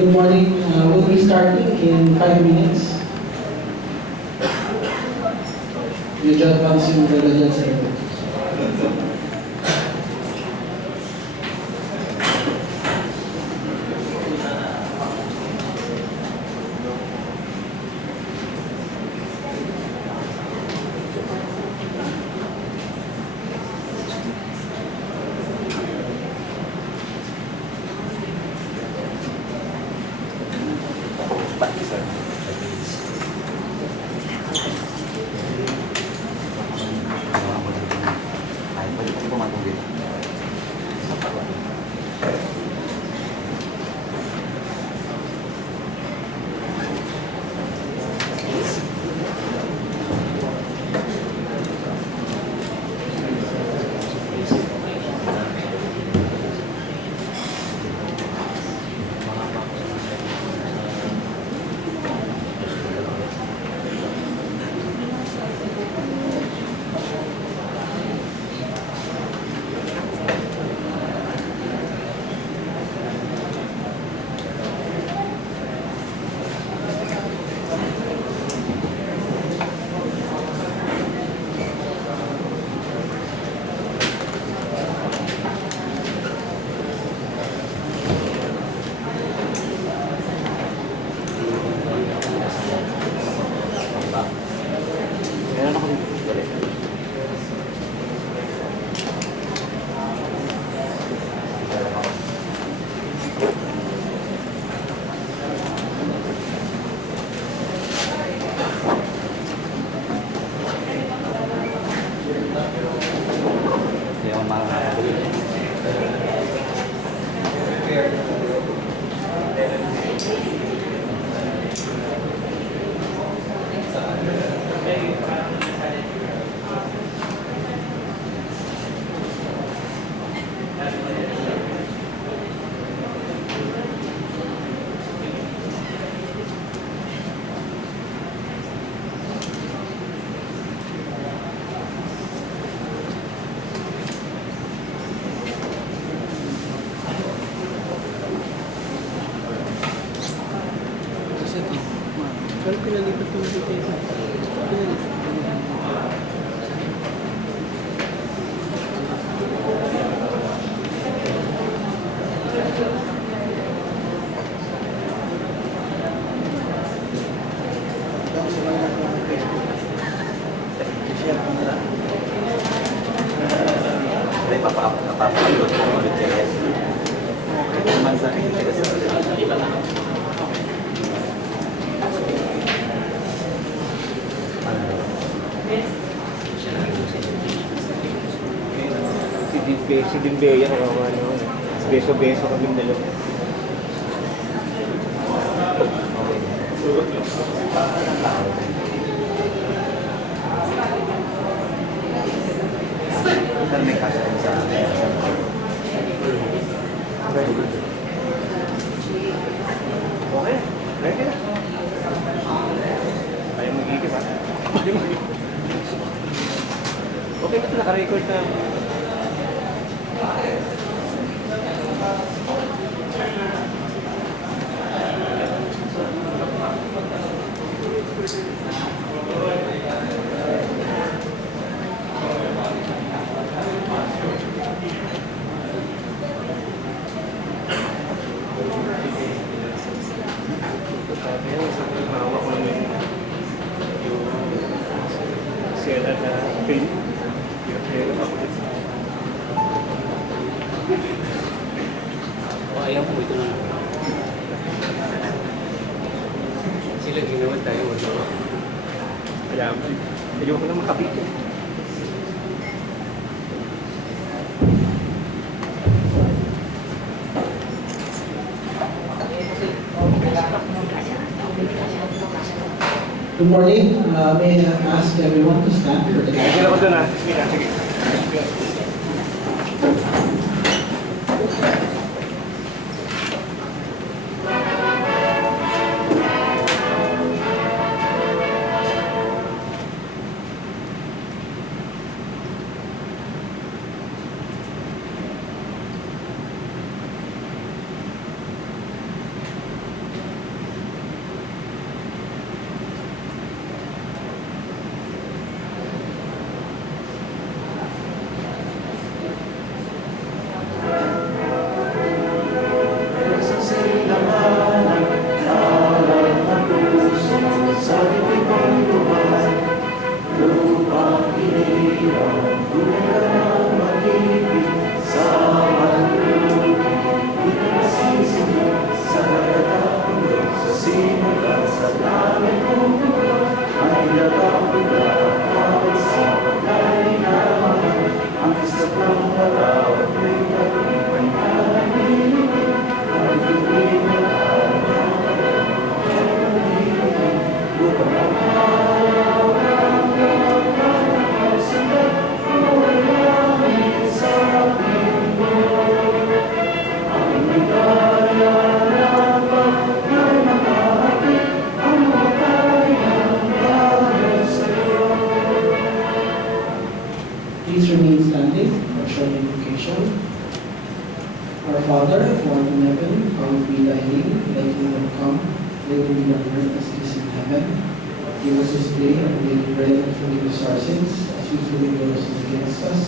Good morning. We'll be starting in 5 minutes. Medyo advance yung dala dyan sa ito. Napapalot ko ulit TSSP. Naman sa NCTS. Si Dimbeya o ano, beso-beso kaming dalawa. May kaso rin sa Okay, ready na. Ayaw mag-iikip ha? Okay na ito, naka-record na. Sila na pin. Ayaw po ito na. Sila ginawa tayo. Kaya ayoko na makapit. Good morning. May I ask everyone to stand for the Sige ako doon ha. Sige. they will be on earth as it is in heaven. Give us this day our daily bread and forgive us our sins, as we forgive those who sin against us.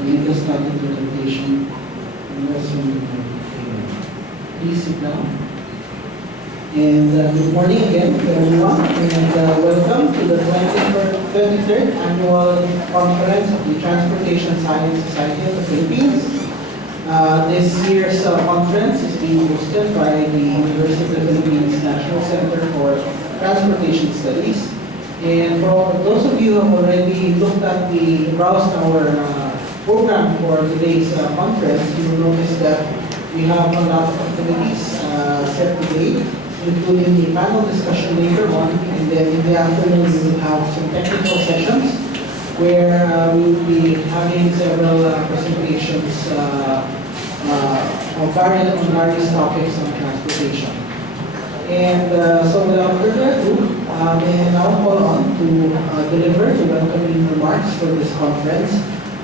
And lead us not into temptation, and let us from evil. Amen. Please sit down. And good morning again to everyone, and welcome to the 23rd Annual Conference of the Transportation Science Society of the Philippines. This year's conference is being hosted by the University of the Philippines National Center for Transportation Studies. And for those of you who have already browsed our program for today's conference, you will notice that we have a lot of activities set today, including a panel discussion later on, and then in the afternoon we will have some technical sessions where we will be having several presentations on various topics on transportation. And so without further ado, may I now call on to deliver the welcoming remarks for this conference,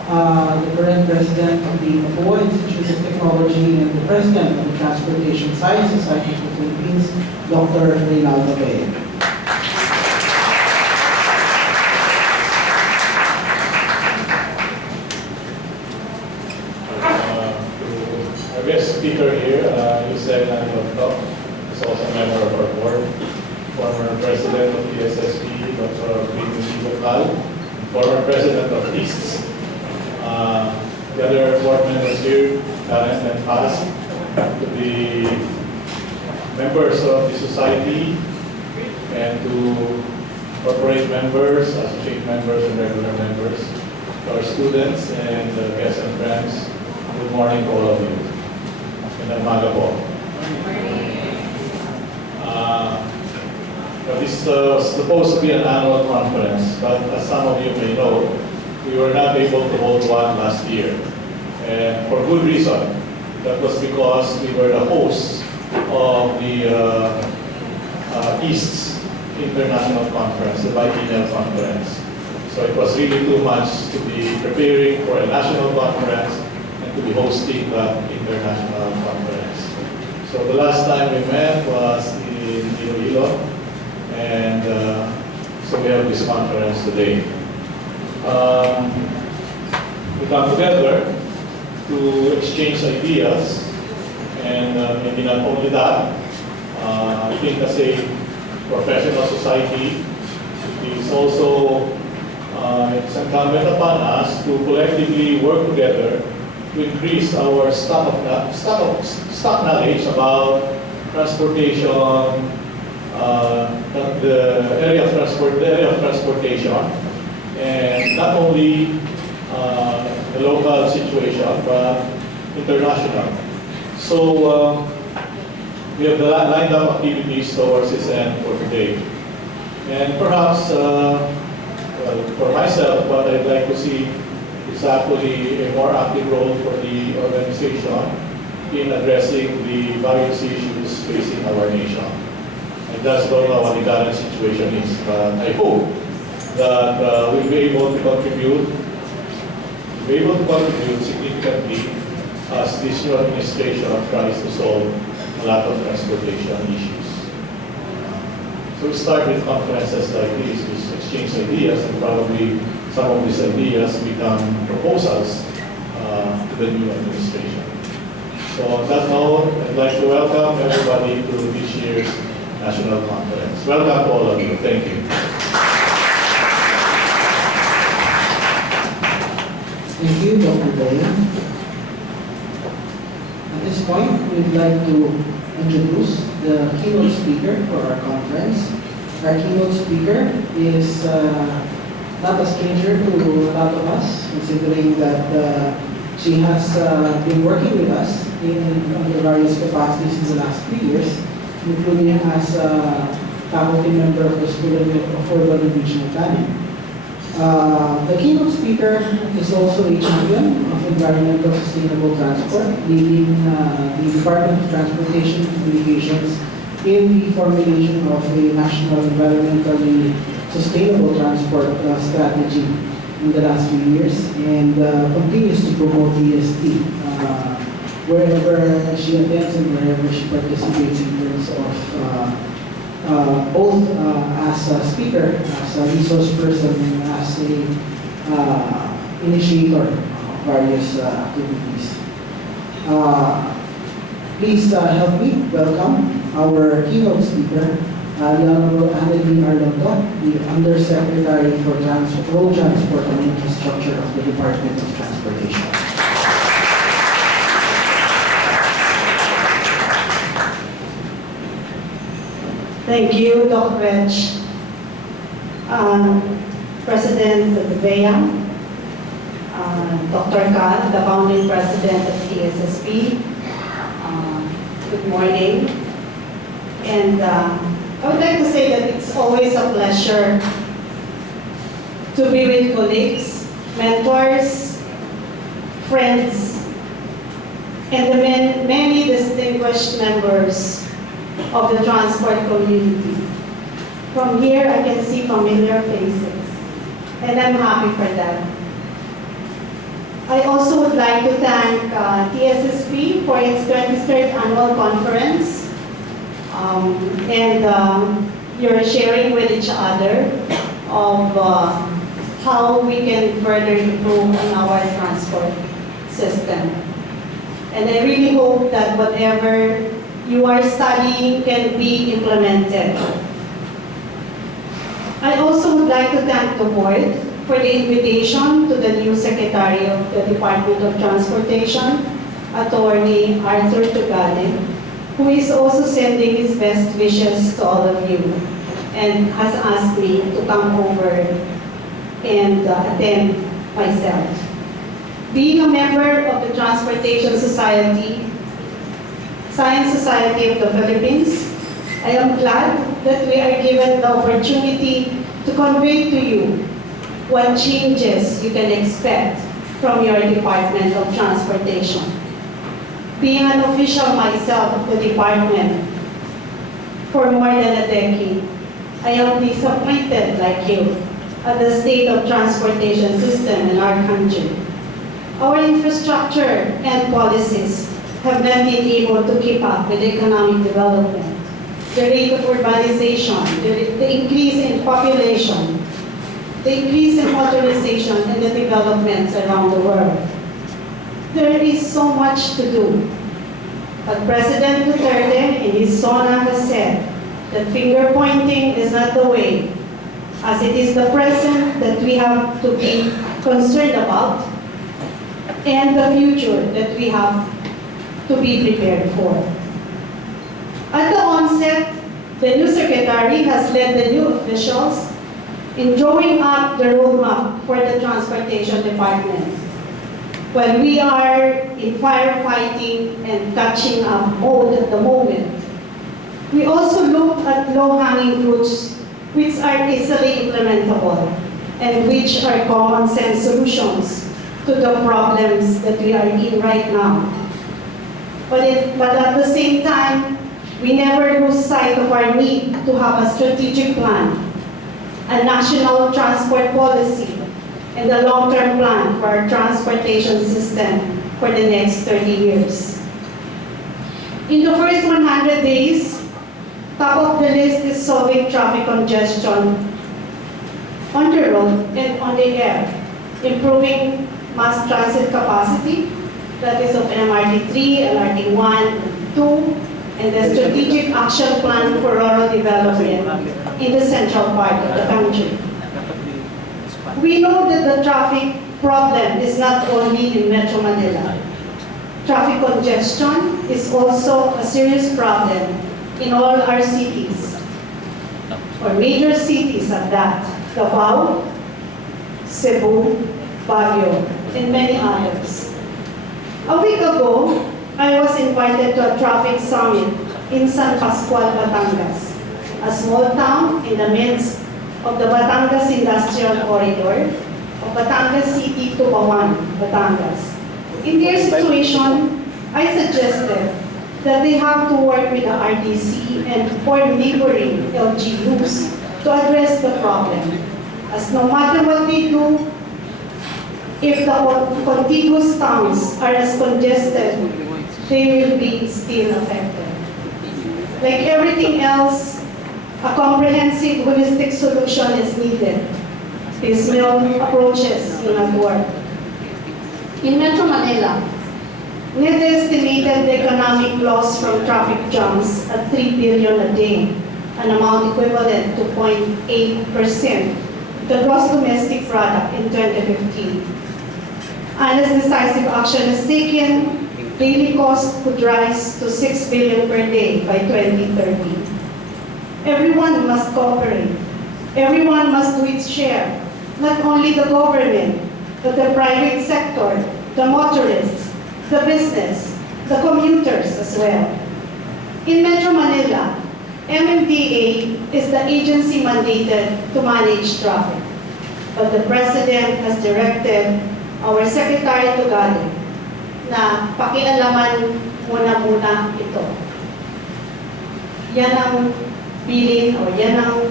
the current president of the Mapua Institute of Technology and the president of the Transportation Science Society of the Philippines, Dr. Reynaldo Reyes. Our guest speaker here is Reynaldo. He's also a member of our board, former president of TSSP, Dr. former president of TSSP. The other board members here, current and past, to be members of the society and to corporate members, associate members, and regular members, to our students and guests and friends. Good morning to all of you. Magandang umaga po. This was supposed to be an annual conference, but as some of you may know, we were not able to hold one last year. And for good reason. That was because we were the hosts of the East's International Conference, the biennial conference. So it was really too much to be preparing for a national conference and to be hosting that international conference. So the last time we met was in Iloilo, and so we have this conference today. We come together to exchange ideas, and maybe not only that, I think as a professional society, it is also it's incumbent upon us to collectively work together to increase our stock knowledge about transportation, the area of transportation, and not only the local situation, but international. So we have lined up activities towards this end for today. And perhaps, for myself, what I'd like to see is actually a more active role for the organization in addressing the various issues facing our nation. I just don't know what the current situation is, but I hope that we'll be able to contribute significantly as this new administration tries to solve a lot of transportation issues. So we start with conferences like this, which exchange ideas, and probably some of these ideas become proposals to the new administration. So on that note, I'd like to welcome everybody to this year's national conference. Welcome to all of you. Thank you. Thank you, Dr. Bayan. At this point, we'd like to introduce the keynote speaker for our conference. Our keynote speaker is not a stranger to a lot of us, considering that she has been working with us in the various capacities in the last 3 years, including as a faculty member of the School of Urban and Regional Planning. The keynote speaker is also a champion of environmental sustainable transport, leading the Department of Transportation and Communications in the formulation of a national environmentally sustainable transport strategy in the last few years, and continues to promote EST wherever she attends and wherever she participates in terms of both as a speaker, as a resource person, and as a initiator of various activities. Please help me welcome our keynote speaker, the Honorable Annalyn Arlondo, the Undersecretary for Road Transport and Infrastructure of the Department of Transportation. Thank you, Dr. Reg, President of the VEA, Dr. Khan, the founding president of TSSP. Good morning. And I would like to say that it's always a pleasure to be with colleagues, mentors, friends, and the many distinguished members of the transport community. From here, I can see familiar faces, and I'm happy for that. I also would like to thank TSSP for its 23rd annual conference, and your sharing with each other of how we can further improve on our transport system. And I really hope that whatever you are studying can be implemented. I also would like to thank the board for the invitation to the new Secretary of the Department of Transportation, Attorney Arthur Tugade, who is also sending his best wishes to all of you and has asked me to come over and attend myself. Being a member of the Transportation Society, Science Society of the Philippines, I am glad that we are given the opportunity to convey to you what changes you can expect from your Department of Transportation. Being an official myself of the department for more than a decade, I am disappointed like you at the state of transportation system in our country. Our infrastructure and policies have not been able to keep up with economic development, the rate of urbanization, the increase in population, the increase in motorization, and the developments around the world. There is so much to do. But President Duterte in his SONA has said that finger pointing is not the way, as it is the present that we have to be concerned about and the future that we have to be prepared for. At the onset, the new Secretary has led the new officials in drawing up the roadmap for the Transportation Department. When we are in firefighting and catching up mode at the moment, we also look at low-hanging fruits which are easily implementable and which are common sense solutions to the problems that we are in right now. But at the same time, we never lose sight of our need to have a strategic plan, a national transport policy, and a long-term plan for our transportation system for the next 30 years. In the first 100 days, top of the list is solving traffic congestion on the road and on the air, improving mass transit capacity, that is of MRT 3, LRT 1, and 2, and the strategic action plan for rural development in the central part of the country. We know that the traffic problem is not only in Metro Manila. Traffic congestion is also a serious problem in all our cities, or major cities at that, Davao, Cebu, Baguio, and many others. A week ago, I was invited to a traffic summit in San Pascual, Batangas, a small town in the midst of the Batangas Industrial Corridor of Batangas City to Bawan, Batangas. In their situation, I suggested that they have to work with the RTC and four neighboring LGUs to address the problem, as no matter what they do, if the contiguous towns are as congested, they will be still affected. Like everything else, A comprehensive, holistic solution is needed. Piecemeal approaches do not work. In Metro Manila, NCTS estimated the economic loss from traffic jams at 3 billion a day, an amount equivalent to 0.8% of the gross domestic product in 2015. Unless decisive action is taken, daily cost could rise to 6 billion per day by 2030. Everyone must cooperate. Everyone must do its share. Not only the government, but the private sector, the motorists, the business, the commuters as well. In Metro Manila, MMDA is the agency mandated to manage traffic. But the President has directed our Secretary to Gadi na pakialaman muna ito. Yan ang bilin o yan ang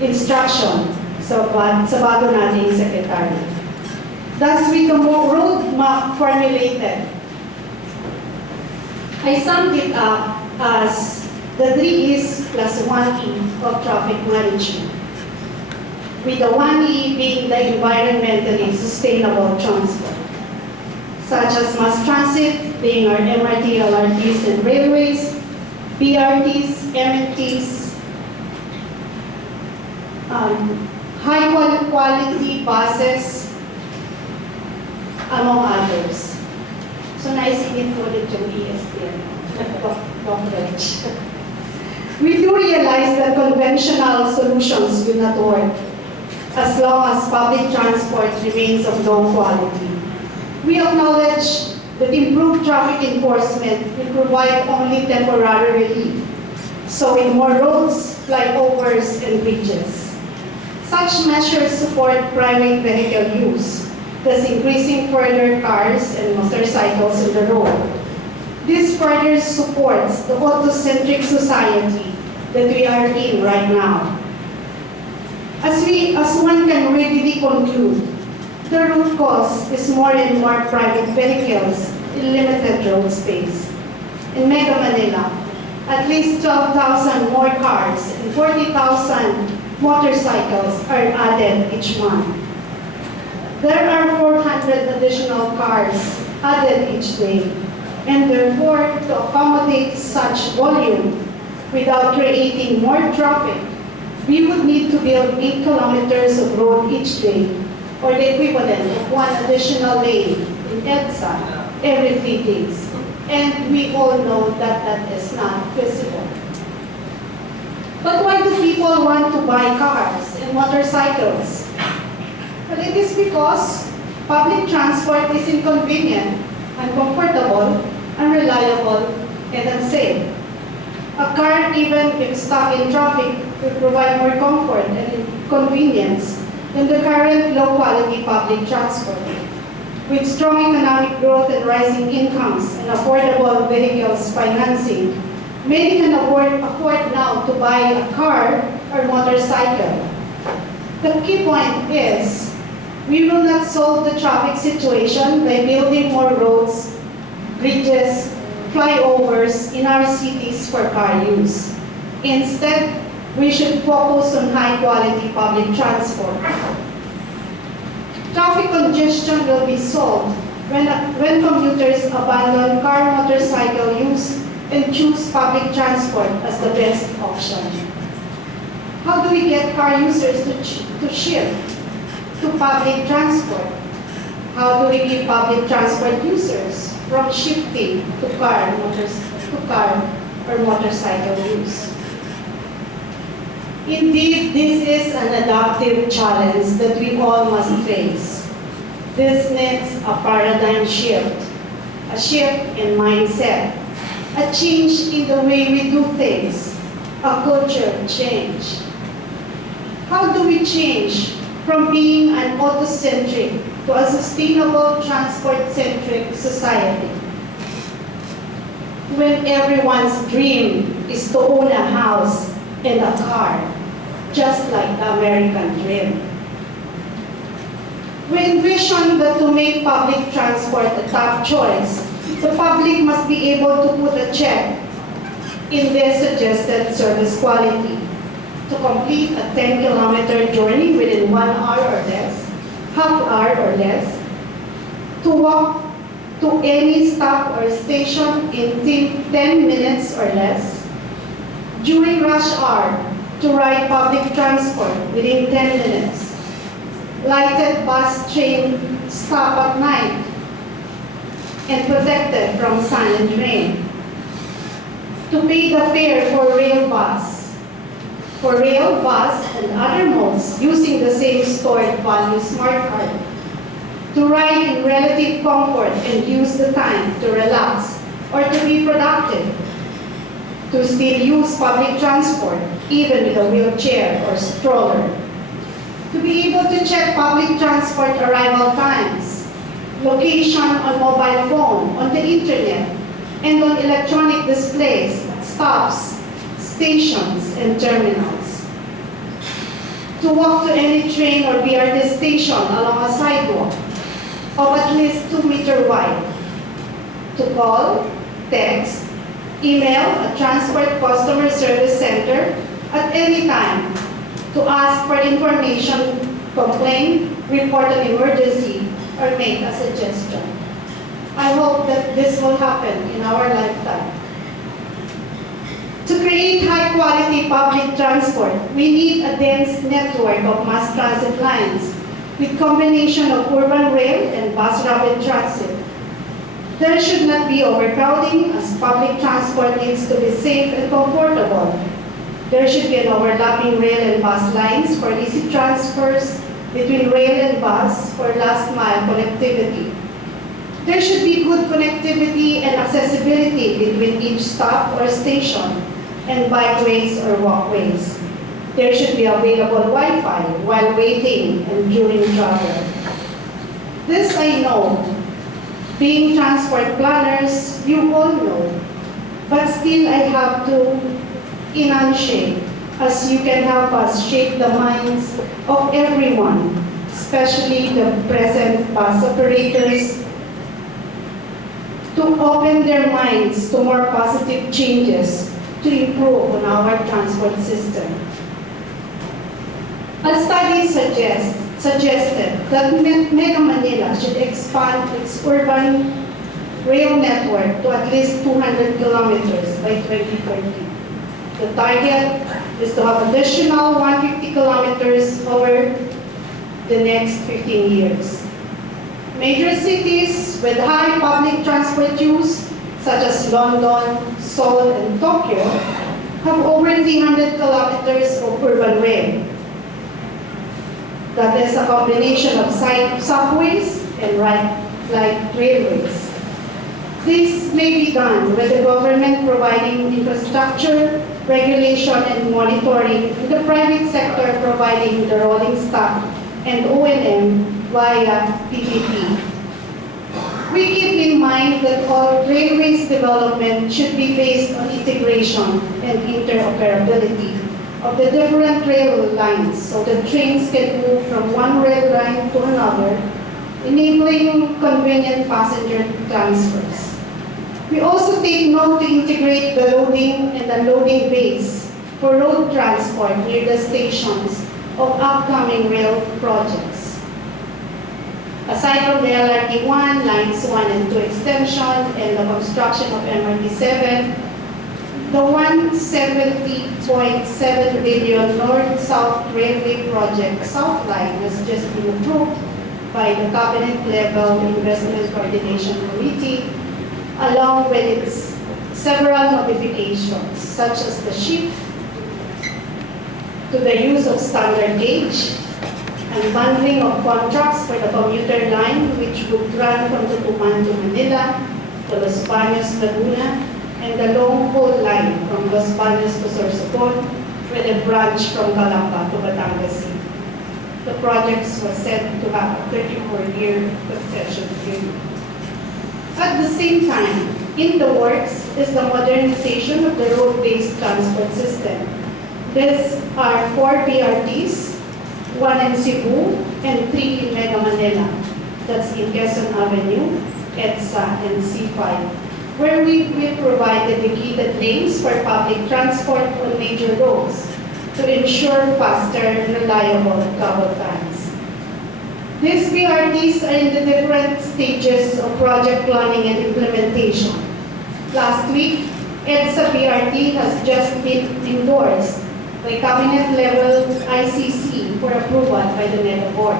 instruction sa bago nating Secretary. Thus, with the roadmap formulated, I summed it up as the 3 E's plus 1 E of traffic management, with the 1 E being the environmentally sustainable transport, such as mass transit being our MRT, LRTs, and railways, BRTs, MNTs, high quality buses, among others. So naisingit ko ulit yung ESDN, doctorate. We do realize that conventional solutions do not work as long as public transport remains of low quality. We acknowledge that improved traffic enforcement will provide only temporary relief, so in more roads, flyovers, and bridges. Such measures support private vehicle use, thus increasing further cars and motorcycles on the road. This further supports the auto-centric society that we are in right now. As one can readily conclude, the root cause is more and more private vehicles in limited road space. In Mega Manila, at least 12,000 more cars and 40,000 motorcycles are added each month. There are 400 additional cars added each day, and therefore, to accommodate such volume without creating more traffic, we would need to build 8 kilometers of road each day, or the equivalent of 1 additional lane in EDSA every 3 days. And we all know that that is not feasible. But why do people want to buy cars and motorcycles? Well, it is because public transport is inconvenient, uncomfortable, unreliable, and unsafe. A car, even if stuck in traffic, will provide more comfort and convenience than the current low-quality public transport. With strong economic growth and rising incomes and affordable vehicles financing, many can afford now to buy a car or motorcycle. The key point is, we will not solve the traffic situation by building more roads, bridges, flyovers in our cities for car use. Instead, we should focus on high-quality public transport. Traffic congestion will be solved when commuters abandon car motorcycle use and choose public transport as the best option. How do we get car users to shift to public transport? How do we give public transport users from shifting to car or motorcycle use? Indeed, this is an adaptive challenge that we all must face. This needs a paradigm shift, a shift in mindset, a change in the way we do things, a culture change. How do we change from being an auto-centric to a sustainable transport-centric society? When everyone's dream is to own a house and a car, just like the American dream. We envision that to make public transport a top choice, the public must be able to put a check in their suggested service quality. To complete a 10-kilometer journey within 1 hour or less, half hour or less, to walk to any stop or station in 10 minutes or less, during rush hour, to ride public transport within 10 minutes, lighted bus train stop at night, and protected from sun and rain. To pay the fare for rail bus, and other modes using the same stored value smart card. To ride in relative comfort and use the time to relax or to be productive. To still use public transport, even with a wheelchair or stroller. To be able to check public transport arrival times, location on mobile phone, on the internet, and on electronic displays at stops, stations, and terminals. To walk to any train or BRT station along a sidewalk of at least 2 meters wide. To call, text, email a transport customer service center at any time to ask for information, complain, report an emergency, or make a suggestion. I hope that this will happen in our lifetime. To create high-quality public transport, we need a dense network of mass transit lines with combination of urban rail and bus rapid transit. There should not be overcrowding as public transport needs to be safe and comfortable. There should be an overlapping rail and bus lines for easy transfers between rail and bus for last mile connectivity. There should be good connectivity and accessibility between each stop or station and bikeways or walkways. There should be available Wi-Fi while waiting and during travel. This I know. Being transport planners, you all know. But still I have to enunciate as you can help us shape the minds of everyone, especially the present bus operators, to open their minds to more positive changes to improve on our transport system. A study suggested that Mega Manila should expand its urban rail network to at least 200 kilometers by 2030. The target is to have additional 150 kilometers over the next 15 years. Major cities with high public transport use, such as London, Seoul, and Tokyo, have over 300 kilometers of urban rail. That is a combination of subways and light railways. This may be done with the government providing infrastructure, regulation, and monitoring, and the private sector providing the rolling stock and O&M via PPP. We keep in mind that all railways development should be based on integration and interoperability of the different rail lines so the trains can move from one rail line to another, enabling convenient passenger transfers. We also take note to integrate the loading and unloading bays for road transport near the stations of upcoming rail projects. Aside from the LRT-1, Lines 1 and 2 extension, and the construction of MRT-7, the 170.7 billion North-South Railway Project South Line has just been approved by the Cabinet-level Investment Coordination Committee, along with its several notifications, such as the shift to the use of standard gauge, and bundling of contracts for the commuter line, which would run from Tutuman to Manila, to Los Baños, Laguna, and the long-haul line from Los Baños to Sorsogon, with a branch from Calamba to Batangas City. The projects were set to have a 34-year concession period. At the same time, in the works is the modernization of the road-based transport system. These are 4 BRTs, 1 in Cebu, and 3 in Mega Manila. That's in Quezon Avenue, EDSA, and C5, where we will provide dedicated lanes for public transport on major roads to ensure faster and reliable travel times. These BRTs are in the different stages of project planning and implementation. Last week, EDSA BRT has just been endorsed by cabinet-level ICC for approval by the NEDA board.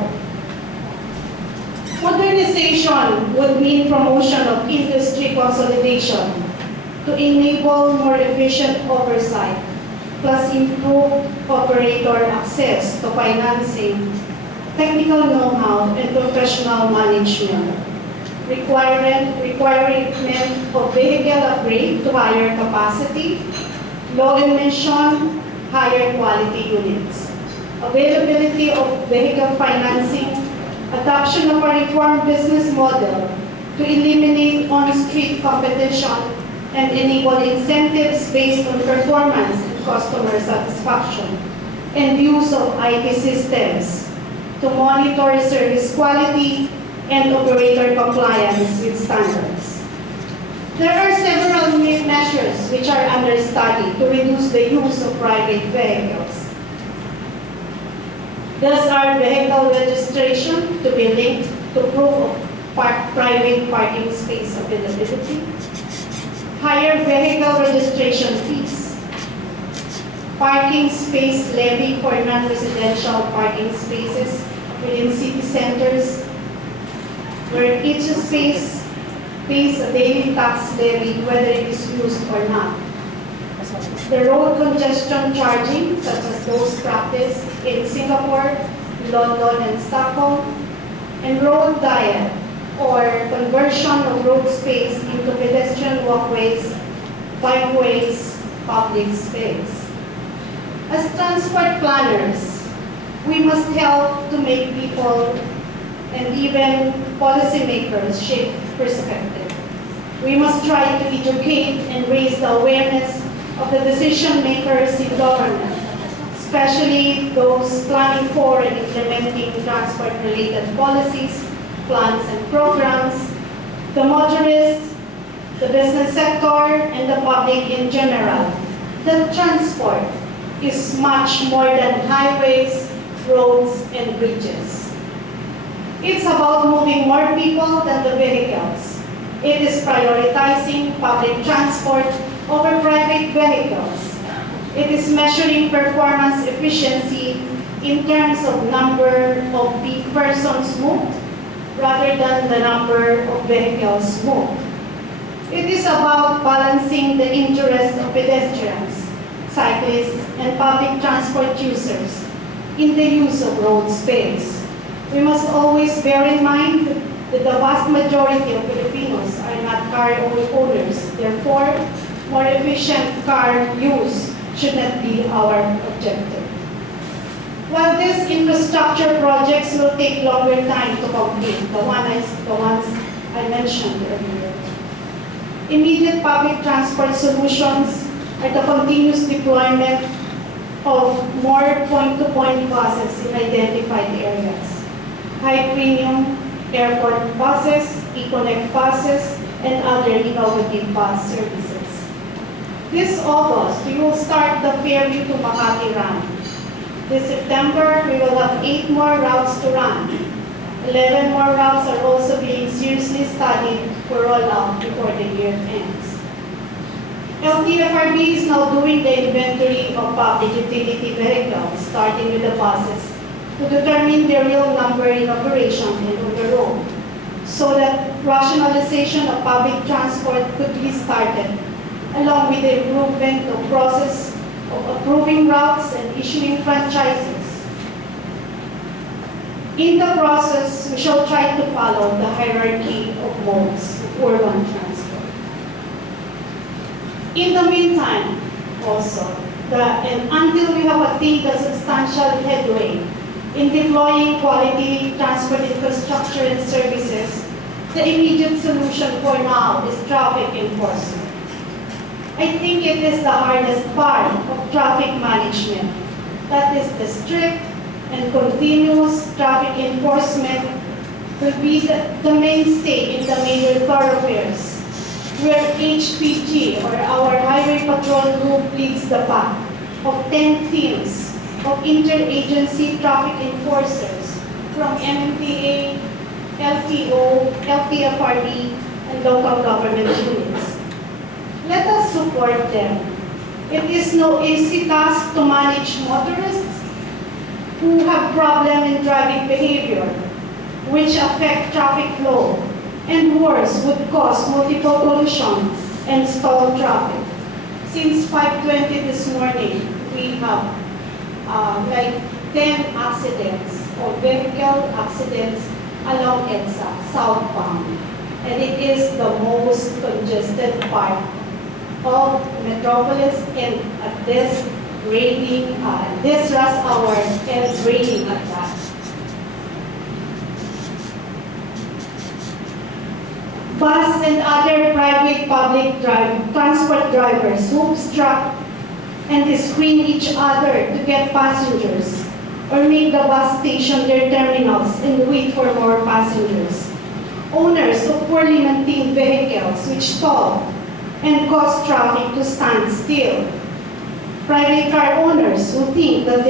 Modernization would mean promotion of industry consolidation to enable more efficient oversight, plus improved operator access to financing, technical know-how, and professional management. Requirement of vehicle upgrade to higher capacity, low emission, higher quality units. Availability of vehicle financing, adoption of a reformed business model to eliminate on-street competition and enable incentives based on performance and customer satisfaction, and use of IT systems to monitor service quality and operator compliance with standards. There are several measures which are under study to reduce the use of private vehicles. These are vehicle registration to be linked to proof of private parking space availability, higher vehicle registration fees, parking space levy for non-residential parking spaces within city centers, where each space pays a daily tax levy whether it is used or not. The road congestion charging, such as those practiced in Singapore, London, and Stockholm, and road diet, or conversion of road space into pedestrian walkways, bikeways, public space. As transport planners, we must help to make people and even policymakers shape perspective. We must try to educate and raise the awareness of the decision makers in government, especially those planning for and implementing transport-related policies, plans, and programs, the motorists, the business sector, and the public in general. That transport is much more than highways, roads, and bridges. It's about moving more people than the vehicles. It is prioritizing public transport over private vehicles. It is measuring performance efficiency in terms of number of persons moved rather than the number of vehicles moved. It is about balancing the interests of pedestrians, cyclists, and public transport users in the use of road space. We must always bear in mind that the vast majority of Filipinos are not car owners. Therefore, more efficient car use should not be our objective. While these infrastructure projects will take longer time to complete, the ones I mentioned earlier, immediate public transport solutions are the continuous deployment of more point-to-point buses in identified areas, high-premium airport buses, eConnect buses, and other innovative bus services. This August, we will start the Fairview to Makati run. This September, we will have 8 more routes to run. 11 more routes are also being seriously studied for rollout before the year ends. LTFRB is now doing the inventory of public utility vehicles, starting with the buses, to determine their real number in operation and on the road, so that rationalization of public transport could be started, along with the improvement of process of approving routes and issuing franchises. In the process, we shall try to follow the hierarchy of modes of urban transport. In the meantime, also, and until we have attained a substantial headway in deploying quality transport infrastructure and services, the immediate solution for now is traffic enforcement. I think it is the hardest part of traffic management. That is, the strict and continuous traffic enforcement will be the mainstay in the major thoroughfares, where HPG, or our Highway Patrol Group, leads the pack of 10 teams of interagency traffic enforcers from MMDA, LTO, LTFRB, and local government units. Let us support them. It is no easy task to manage motorists who have problem in driving behavior, which affect traffic flow, and worse, would cause multiple collisions and stall traffic. Since 5:20 this morning, we have like 10 accidents or vehicle accidents along EDSA, southbound. And it is the most congested part of Metropolis, and at this raining, this rush hour, and raining at that. Bus and other private public transport drivers who obstruct and screen each other to get passengers, or make the bus station their terminals and wait for more passengers. Owners of poorly maintained vehicles which stall and cause traffic to stand still. Private car owners who think that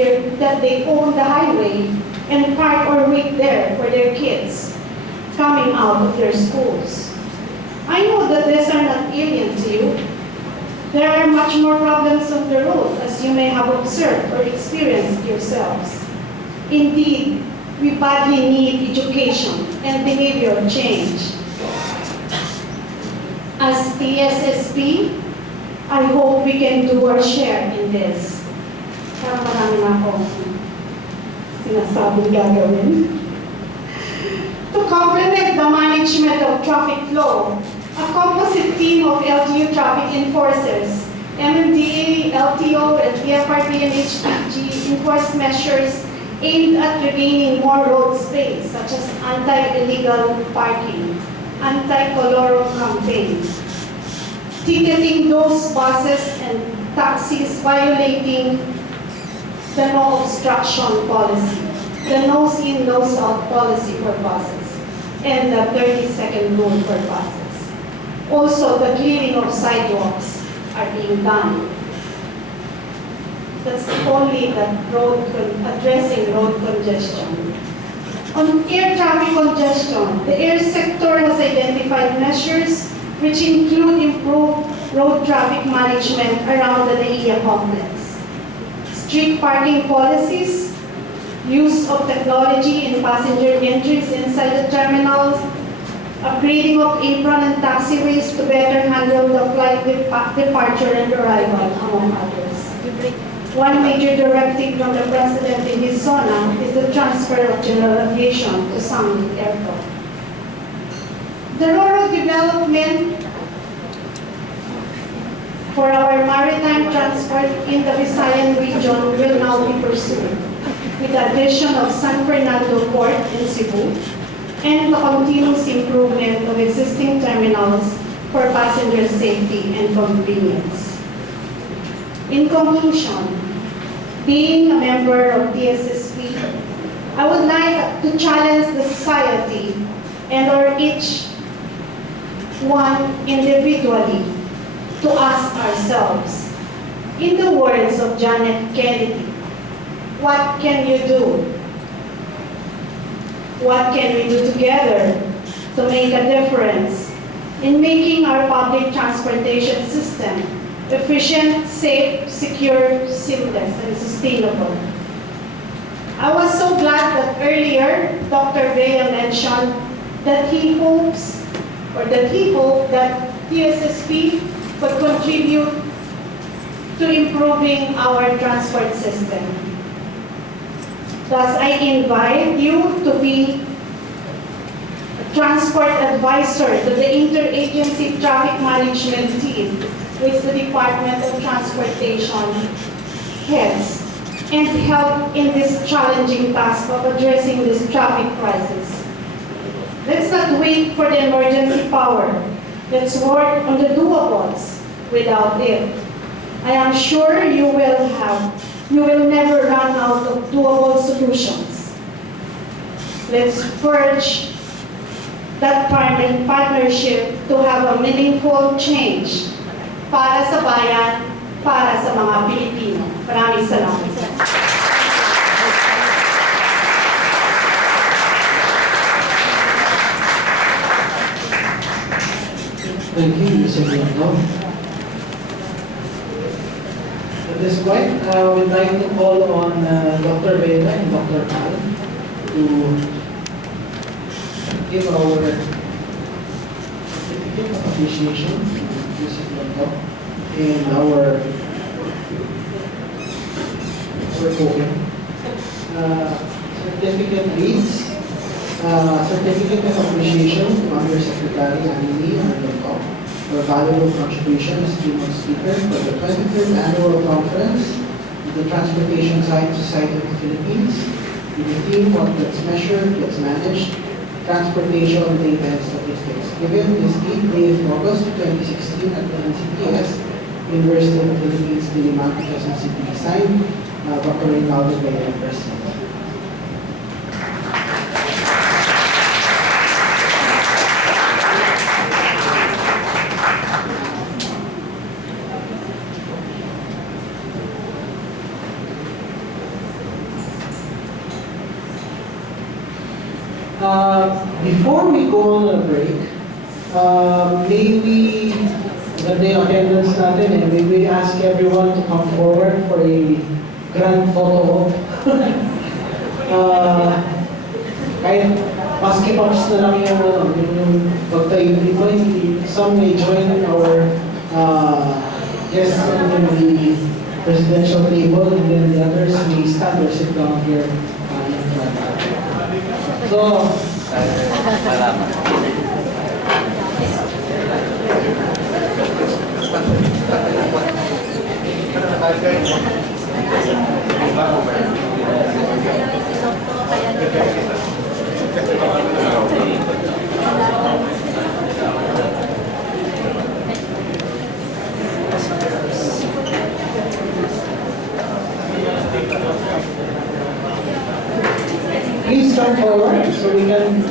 they own the highway and park or wait there for their kids coming out of their schools. I know that these are not alien to you. There are much more problems on the road, as you may have observed or experienced yourselves. Indeed, we badly need education and behavioral change. As TSSP, I hope we can do our share in this. Parang marami na akong sinasabing gagawin. To complement the management of traffic flow, a composite team of LGU traffic enforcers, MMDA, LTO, and TFRB and HPG enforce measures aimed at regaining more road space, such as anti-illegal parking, anti-coloro campaign, ticketing those buses and taxis violating the no obstruction policy, the nose in, nose out policy for buses, and the 30-second rule for buses. Also, the clearing of sidewalks are being done. That's only addressing road congestion. On air traffic congestion, the air sector has identified measures which include improved road traffic management around the NAIA complex, strict parking policies, use of technology in passenger entries inside the terminals, upgrading of apron and taxiways to better handle the flight departure and arrival, among others. One major directive from the President in his zona is the transfer of general aviation to Summit Airport. The rural development for our maritime transport in the Visayan region will now be pursued with the addition of San Fernando Port in Cebu and the continuous improvement of existing terminals for passenger safety and convenience. In conclusion, being a member of TSSP, I would like to challenge the society and or each one individually to ask ourselves, in the words of Janet Kennedy, what can you do? What can we do together to make a difference in making our public transportation system efficient, safe, secure, seamless, and sustainable? I was so glad that earlier Dr. Bea mentioned that he hoped that TSSP could contribute to improving our transport system. Thus, I invite you to be a transport advisor to the interagency traffic management team with the Department of Transportation heads and help in this challenging task of addressing this traffic crisis. Let's not wait for the emergency power. Let's work on the doables without it. I am sure you will never run out of doable solutions. Let's purge that partnership to have a meaningful change para sa bayan, para sa mga Pilipino. Maraming salamat. Thank you, Mr. Blanco. At this point, I would like to call on Dr. Vela and Dr. Al to give our certificate of appreciation to Mr. Blanco and our token. Certificate reads, Certificate of Appreciation to Undersecretary Annie Arnold for valuable contribution as keynote speaker for the 23rd Annual Conference of the Transportation Science Society of the Philippines with the theme What Gets Measured Gets Managed, Transportation Data and Statistics, given this 8th day of August 2016 at the NCTS, University of the Philippines, Diliman, Quezon City. Signed, Dr. Reynaldo Bayern, President. Before we go on a break, may we, the attendance natin, and may we ask everyone to come forward for a grand photo op. Kahit maskipops na lang yung pagtayo dito, some may join our guests on the presidential table, and then the others may stand or sit down here in front. So, Salamat. please come forward so we can.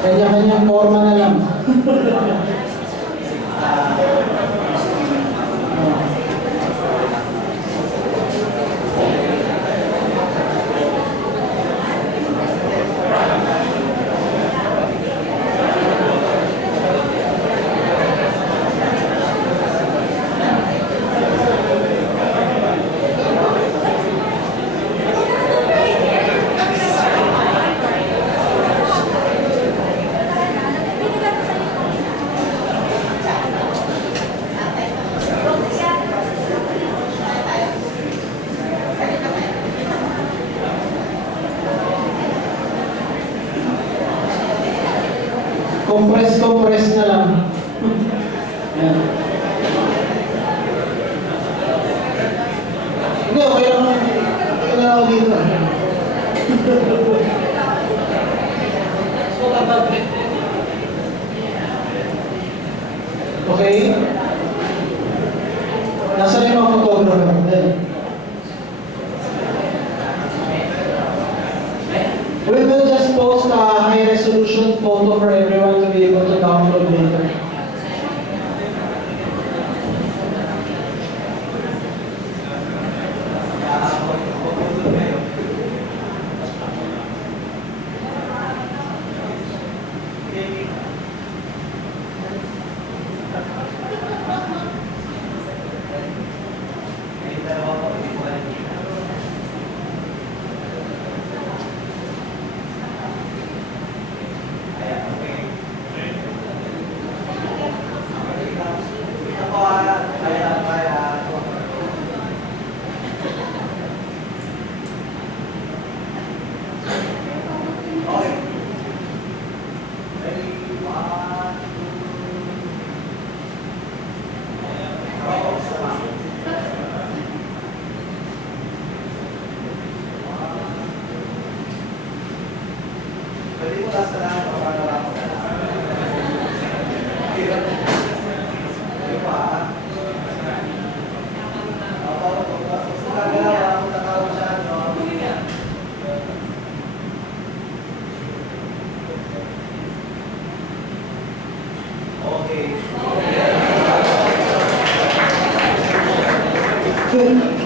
Kanya-kanyang forma na lang. Compress na lang. Yan. Hindi, okay lang. Okay lang ako dito. Okay? Nasaan yung mga photographer? We will just post a high-resolution photo for everyone to be able to download later.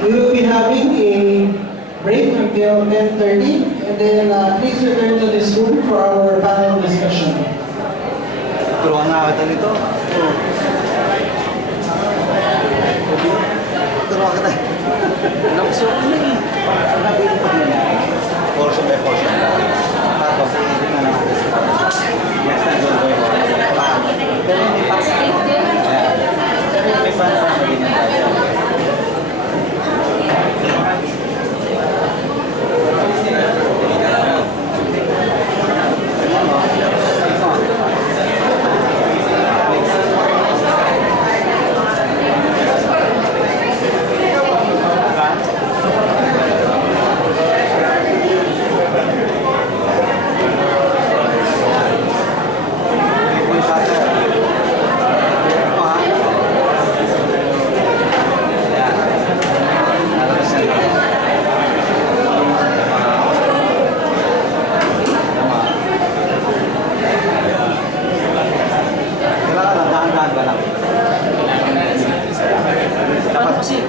We will be having a break until 10:30, and then please return to this room for our panel discussion. Turuan nga kita nito. Turuan kita. Nakasuot na eh. Nabili ko din yan. Portion by portion lang. Tapos, hindi na naman natin sa tapos. Next time, go mo. Pero may pasa. May pasa. Hindi na tayo. Dapat kasi